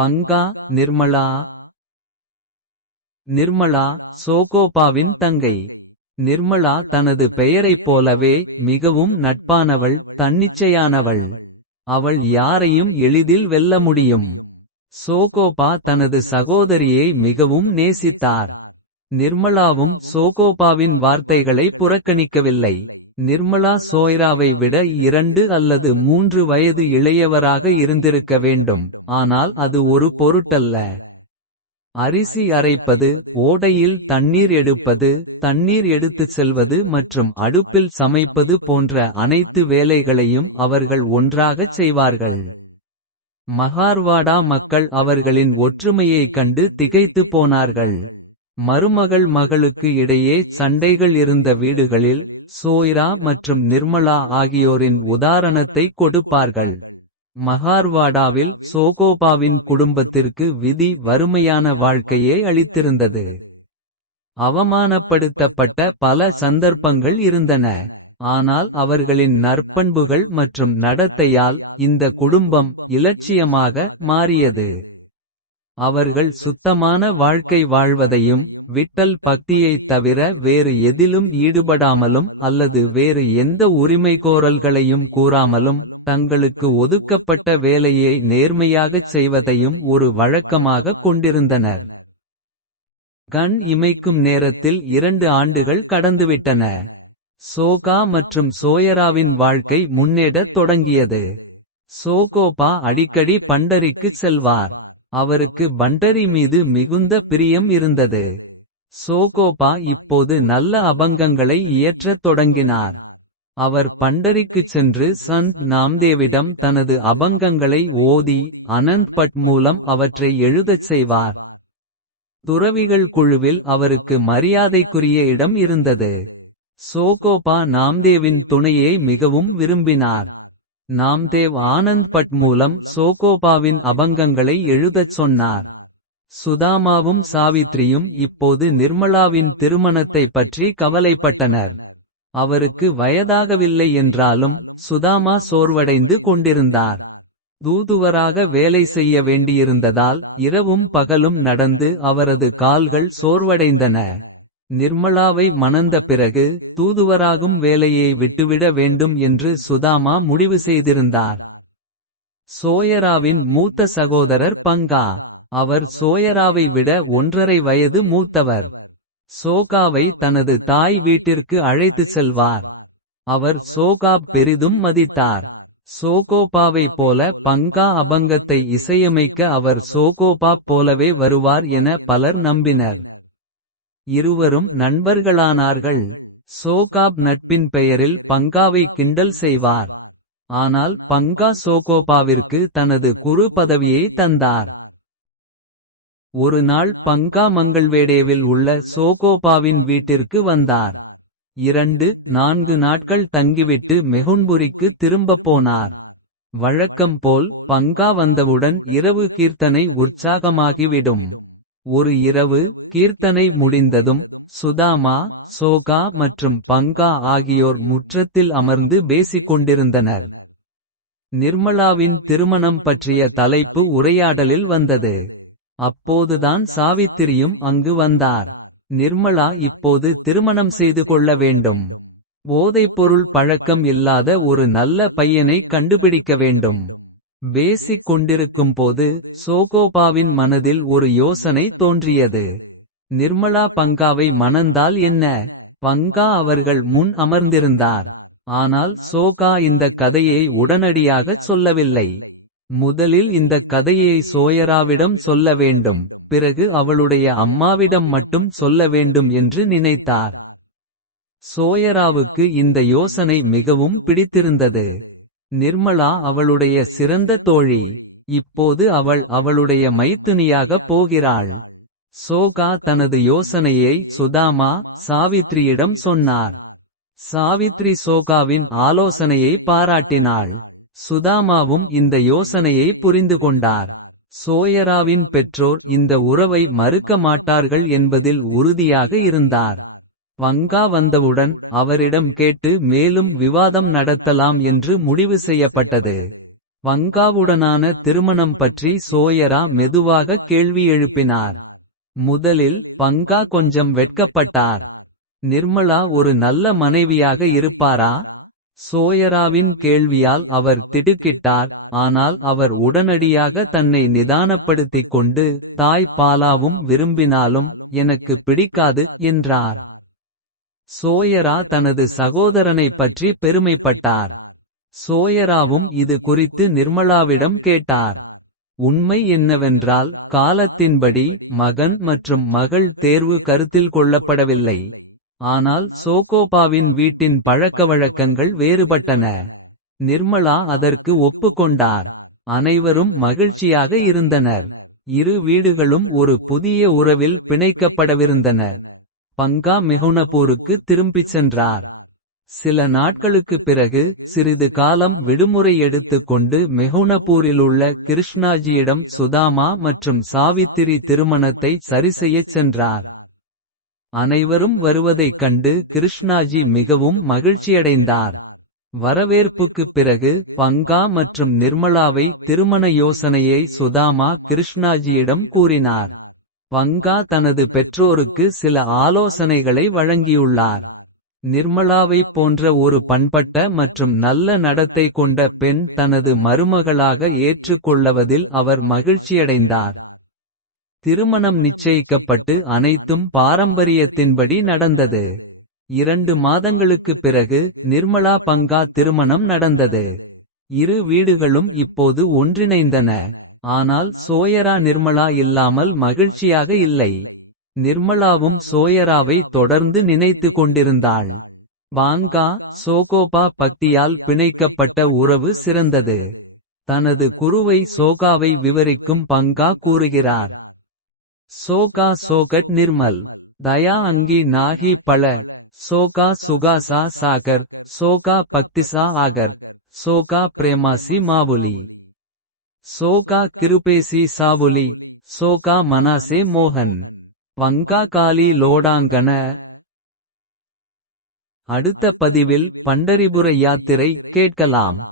பங்கா நிர்மலா. நிர்மலா சோகோபாவின் தங்கை. நிர்மலா தனது பெயரைப் போலவே மிகவும் நட்பானவள் தன்னிச்சையானவள். அவள் யாரையும் எளிதில் வெல்ல முடியும். சோகோபா தனது சகோதரியை மிகவும் நேசித்தார். நிர்மலாவும் சோகோபாவின் வார்த்தைகளை புறக்கணிக்கவில்லை. நிர்மலா சோய்ராவை விட இரண்டு அல்லது மூன்று வயது இளையவராக இருந்திருக்க வேண்டும். ஆனால் அது ஒரு பொருட்டல்ல. அரிசி அரைப்பது ஓடையில் தண்ணீர் எடுப்பது தண்ணீர் எடுத்துச் செல்வது மற்றும் அடுப்பில் சமைப்பது போன்ற அனைத்து வேலைகளையும் அவர்கள் ஒன்றாகச் செய்வார்கள். மகார்வாடா மக்கள் அவர்களின் ஒற்றுமையைக் கண்டு திகைத்துப் போனார்கள். மருமகள் மகளுக்கு இடையே சண்டைகள் இருந்த வீடுகளில் சோய்ரா மற்றும் நிர்மலா ஆகியோரின் உதாரணத்தை கொடுப்பார்கள். மகார்வாடாவில் சோகோபாவின் குடும்பத்திற்கு விதி வறுமையான வாழ்க்கையை அளித்திருந்தது. அவமானப்படுத்தப்பட்ட பல சந்தர்ப்பங்கள் இருந்தன. ஆனால் அவர்களின் நற்பண்புகள் மற்றும் நடத்தையால் இந்த குடும்பம் இலட்சியமாக மாறியது. அவர்கள் சுத்தமான வாழ்க்கை வாழ்வதையும் விட்டல் பக்தியைத் தவிர வேறு எதிலும் ஈடுபடாமலும் அல்லது வேறு எந்த உரிமைகோரல்களையும் கூறாமலும் தங்களுக்கு ஒதுக்கப்பட்ட வேலையை நேர்மையாகச் செய்வதையும் ஒரு வழக்கமாகக் கொண்டிருந்தனர். கண் இமைக்கும் நேரத்தில் இரண்டு ஆண்டுகள் கடந்துவிட்டன. சோகா மற்றும் சோயராவின் வாழ்க்கை முன்னேறத் தொடங்கியது. சோகோபா அடிக்கடி பண்டரிக்குச் செல்வார். அவருக்கு பண்டரி மீது மிகுந்த பிரியம் இருந்தது. சோகோபா இப்போது நல்ல அபங்கங்களை இயற்றத் தொடங்கினார். அவர் பண்டரிக்குச் சென்று சந்த் நாம்தேவிடம் தனது அபங்கங்களை ஓதி அனந்த் பட் மூலம் அவற்றை எழுதச் செய்வார். துறவிகள் குழுவில் அவருக்கு மரியாதைக்குரிய இடம் இருந்தது. சோகோபா நாம்தேவின் துணையை மிகவும் விரும்பினார். நாம்தேவ் ஆனந்த் பட் மூலம் சோகோபாவின் அபங்கங்களை எழுதச் சொன்னார். சுதாமாவும் சாவித்ரியும் இப்போது நிர்மலாவின் திருமணத்தை பற்றி கவலைப்பட்டனர். அவருக்கு வயதாகவில்லை என்றாலும் சுதாமா சோர்வடைந்து கொண்டிருந்தார். தூதுவராக வேலை செய்ய வேண்டியிருந்ததால் இரவும் பகலும் நடந்து அவரது கால்கள் சோர்வடைந்தன. நிர்மலாவை மணந்த பிறகு தூதுவராகும் வேலையை விட்டுவிட வேண்டும் என்று சுதாமா முடிவு செய்திருந்தார். சோயராவின் மூத்த சகோதரர் பங்கா அவர் சோயராவை விட ஒன்றரை வயது மூத்தவர். சோகாவை தனது தாய் வீட்டிற்கு அழைத்துச் செல்வார். அவர் சோகாப் பெரிதும் மதித்தார். சோகோபாவை போல பங்கா அபங்கத்தை இசையமைக்க அவர் சோகோபாப் போலவே வருவார் என பலர் நம்பினர். இருவரும் நண்பர்களானார்கள். சோகாப் நட்பின் பெயரில் பங்காவை கிண்டல் செய்வார். ஆனால் பங்கா சோகோபாவிற்கு தனது குரு பதவியை தந்தார். ஒரு நாள் பங்கா மங்கள்வேடேவில் உள்ள சோகோபாவின் வீட்டிற்கு வந்தார். இரண்டு நான்கு நாட்கள் தங்கிவிட்டு மெகுன்புரிக்கு திரும்பப் போனார். வழக்கம் போல் பங்கா வந்தவுடன் இரவு கீர்த்தனை உற்சாகமாகிவிடும். ஒரு இரவு கீர்த்தனை முடிந்ததும் சுதாமா சோகா மற்றும் பங்கா ஆகியோர் முற்றத்தில் அமர்ந்து பேசிக்கொண்டிருந்தனர். நிர்மலாவின் திருமணம் பற்றிய தலைப்பு உரையாடலில் வந்தது. அப்போதுதான் சாவித்திரியும் அங்கு வந்தார். நிர்மலா இப்போது திருமணம் செய்து கொள்ள வேண்டும். போதைப்பொருள் பழக்கம் இல்லாத ஒரு நல்ல பையனை கண்டுபிடிக்க வேண்டும். பேசிக் கொண்டிருக்கும் போது சோகோபாவின் மனதில் ஒரு யோசனை தோன்றியது. நிர்மலா பங்காவை மணந்தால் என்ன? பங்கா அவர்கள் முன் அமர்ந்திருந்தார். ஆனால் சோகா இந்த கதையை உடனடியாகச் சொல்லவில்லை. முதலில் இந்த கதையை சோயராவிடம் சொல்ல வேண்டும். பிறகு அவளுடைய அம்மாவிடம் மட்டும் சொல்ல வேண்டும் என்று நினைத்தார். சோயராவுக்கு இந்த யோசனை மிகவும் பிடித்திருந்தது. நிர்மலா அவளுடைய சிறந்த தோழி. இப்போது அவள் அவளுடைய மைத்துனியாகப் போகிறாள். சோகா தனது யோசனையை சுதாமா சாவித்ரியிடம் சொன்னார். சாவித்ரி சோகாவின் ஆலோசனையை பாராட்டினாள். சுதாமாவும் இந்த யோசனையை புரிந்து கொண்டார். சோயராவின் பெற்றோர் இந்த உறவை மறுக்க மாட்டார்கள் என்பதில் உறுதியாக இருந்தார். வங்கா வந்தவுடன் அவரிடம் கேட்டு மேலும் விவாதம் நடத்தலாம் என்று முடிவு செய்யப்பட்டது பங்காவுடனான திருமணம் பற்றி சோயரா மெதுவாக கேள்வி எழுப்பினார். முதலில் பங்கா கொஞ்சம் வெட்கப்பட்டார். நிர்மலா ஒரு நல்ல மனைவியாக இருப்பாரா? சோயராவின் கேள்வியால் அவர் திடுக்கிட்டார். ஆனால் அவர் உடனடியாக தன்னை நிதானப்படுத்திக் கொண்டு. தாய் பாலாவும் விரும்பினாலும் எனக்கு பிடிக்காது என்றார். சோயரா தனது சகோதரனைப் பற்றி பெருமைப்பட்டார். சோயராவும் இது குறித்து நிர்மலாவிடம் கேட்டார். உண்மை என்னவென்றால் காலத்தின்படி மகன் மற்றும் மகள் தேர்வு கருத்தில் கொள்ளப்படவில்லை. ஆனால் சோகோபாவின் வீட்டின் பழக்கவழக்கங்கள் வேறுபட்டன. நிர்மலா அதற்கு ஒப்புக்கொண்டார். அனைவரும் மகிழ்ச்சியாக இருந்தனர். இரு வீடுகளும் ஒரு புதிய உறவில் பிணைக்கப்படவிருந்தன. பங்கா மெஹுனபூருக்கு திரும்பிச் சென்றார். சில நாட்களுக்குப் பிறகு சிறிது காலம் விடுமுறை எடுத்துக் கொண்டு மெஹுனபூரிலுள்ள கிருஷ்ணாஜியிடம் சுதாமா மற்றும் சாவித்திரி திருமணத்தை சரிசெய்யச் சென்றார். அனைவரும் வருவதைக் கண்டு கிருஷ்ணாஜி மிகவும் மகிழ்ச்சியடைந்தார். வரவேற்புக்குப் பிறகு பங்கா மற்றும் நிர்மலாவை திருமண யோசனையை சுதாமா கிருஷ்ணாஜியிடம் கூறினார். பங்கா தனது பெற்றோருக்கு சில ஆலோசனைகளை வழங்கியுள்ளார். நிர்மலாவைப் போன்ற ஒரு பண்பட்ட மற்றும் நல்ல நடத்தை கொண்ட பெண் தனது மருமகளாக ஏற்றுக்கொள்ளவதில் அவர் மகிழ்ச்சியடைந்தார். திருமணம் நிச்சயிக்கப்பட்டு அனைத்தும் பாரம்பரியத்தின்படி நடந்தது. இரண்டு மாதங்களுக்குப் பிறகு நிர்மலா பங்கா திருமணம் நடந்தது. இரு வீடுகளும் இப்போது ஒன்றிணைந்தன. ஆனால் சோயரா நிர்மலா இல்லாமல் மகிழ்ச்சியாக இல்லை. நிர்மலாவும் சோயராவை தொடர்ந்து நினைத்து கொண்டிருந்தாள். பாங்கா சோகோபா பக்தியால் பிணைக்கப்பட்ட உறவு சிறந்தது. தனது குருவை சோகாவை விவரிக்கும் பங்கா கூறுகிறார். சோகா சோகட் நிர்மல் தயா அங்கி நாகி பல சோகா சுகாசா சாகர் சோகா பக்திசா ஆகர் சோகா பிரேமாசி மாவுலி சோகா கிருபேசி சாவுலி சோகா மனாசே மோகன் பங்கா காலி லோடாங்கன. அடுத்த பதிவில் பண்டரிபுர யாத்திரை கேட்கலாம்.